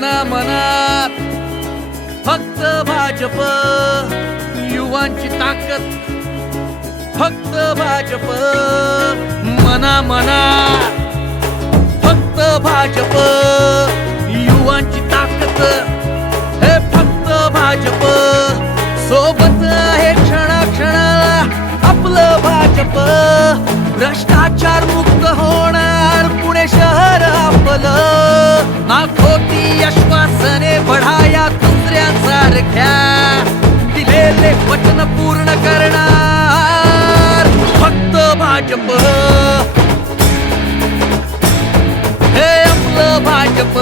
मना मनात फक्त भाजप, युवांची ताकद फक्त भाजप, मना मनात फक्त भाजप, युवांची ताकद हे फक्त भाजप, सोबत आहे क्षणाक्षणाला आपलं भाजप, भ्रष्टाचार मुक्त होणार पुणे शहर आपलं, ना खोटी आश्वासने बढाया दुसऱ्यांसारख्या, दिलेले वचन पूर्ण करणार फक्त भाजप, हे आपलं भाजप,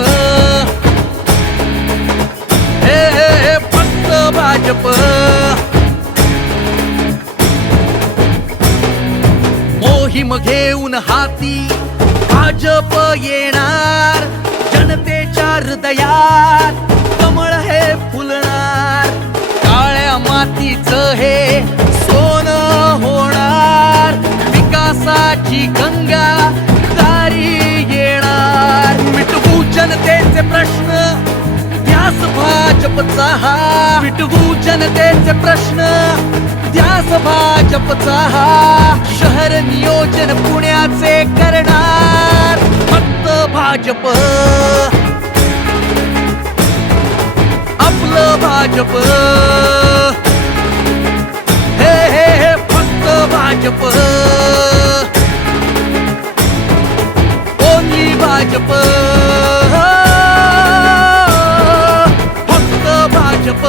हे फक्त भाजप. मोहीम घेऊन हाती भाजप येणार, जनतेच्या हृदयात कमळ हे फुलणार, काळ्या मातीचं हे सोनं होणार, विकासाची गंगा दारी येणार, मिटवू जनतेचे प्रश्न ध्यास भाजपचा हा, मिटवू जनतेचे प्रश्न ध्यास भाजपचा हा, शहर नियोजन पुण्याचे करणार फक्त भाजप, आपलं भाजप, हे फक्त भाजप, ओन्ली भाजप, फक्त भाजप.